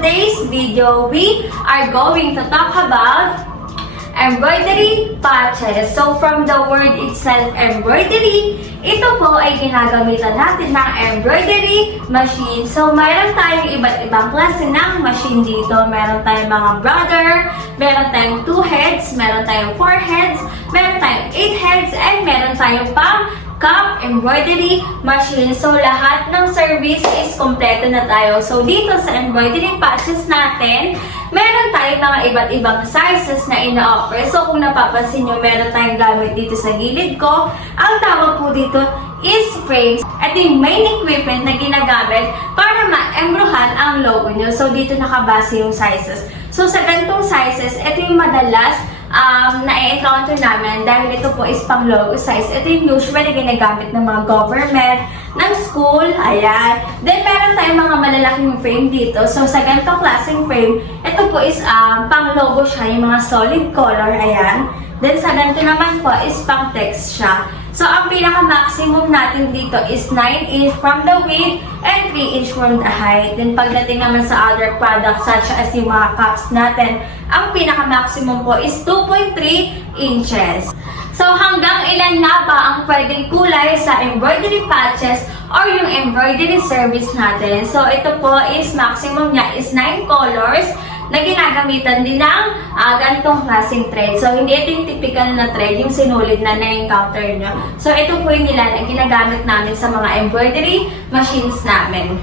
today's video, we are going to talk about embroidery patches. So from the word itself, embroidery, ito po ay ginagamitan natin ng embroidery machine. So mayroon tayong iba't ibang klase ng machine dito. Meron tayong mga brother, meron tayong 2 heads, meron tayong 4 heads, meron tayong 8 heads, and meron tayong pang cup embroidery machine. So lahat ng service is kompleto na tayo. So dito sa embroidery patches natin, meron tayong mga iba't ibang sizes na ina-offer. So kung napapansin nyo, meron tayong gamit dito sa gilid ko. Ang tawag po dito is frames. Ito yung main equipment na ginagamit para ma-embrohan ang logo nyo. So dito nakabase yung sizes. So sa ganitong sizes, ito yung madalas na-encounter namin dahil ito po is pang logo size. Ito yung usually ginagamit ng mga government, ng school, ayan. Then meron tayong mga malalaking frame dito. So sa ganitong klaseng frame, ito po is pang logo siya, yung mga solid color, ayan. Then sa ganito naman po is pang text siya. So ang pinaka-maximum natin dito is 9 inch from the width and 3 inch from the height. Then pagdating naman sa other products such as yung mga cups natin, ang pinaka-maximum po is 2.3 inches. So hanggang ilan na ba ang pwedeng kulay sa embroidery patches or yung embroidery service natin? So ito po is maximum niya is 9 colors na ginagamitan din ng ganitong klaseng thread. So, hindi ito yung typical na thread, yung sinulid na na-encounter nyo. So, ito po yung ginagamit namin sa mga embroidery machines namin.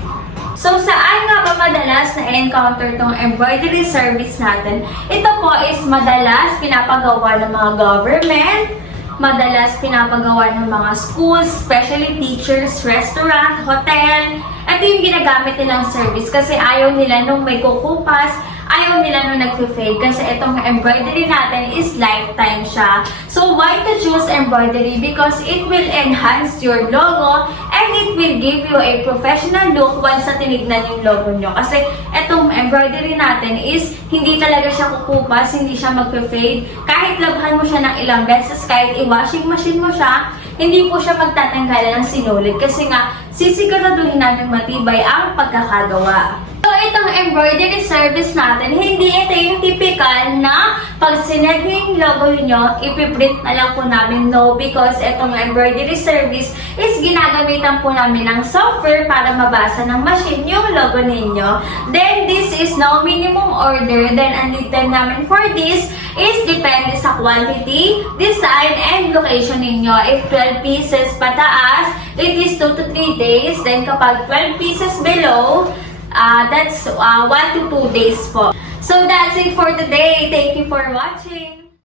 So, saan nga ba madalas na-encounter tong embroidery service natin? Ito po is madalas pinapagawa ng mga government, madalas pinapagawa ng mga schools, especially teachers, restaurant, hotel. Ito yung ginagamit nilang service kasi ayaw nila nung may kukupas, ayaw nila nung nag-fade kasi itong embroidery natin is lifetime siya. So, why to choose embroidery? Because it will enhance your logo and it will give you a professional look once na tinignan yung logo nyo. Kasi itong embroidery natin is hindi talaga siya kukupas, hindi siya mag-fade. Kahit labhan mo siya ng ilang beses, kahit i-washing machine mo siya, hindi po siya magtatanggalan ng sinulid kasi nga sisiguraduhin natin matibay ang pagkakagawa. So, itong embroidery service natin, hindi ito yung typical na pag sinend nyo yung logo nyo, ipiprint na lang po namin. No, because itong embroidery service is ginagamitan po namin ng software para mabasa ng machine yung logo ninyo. Then, this is no minimum order. Then, ang lead time namin for this is depende sa quantity, design, and location ninyo. If 12 pieces pataas, it is 2 to 3 days. Then, kapag 12 pieces below, that's 1 to 2 days po. So that's it for today. Thank you for watching.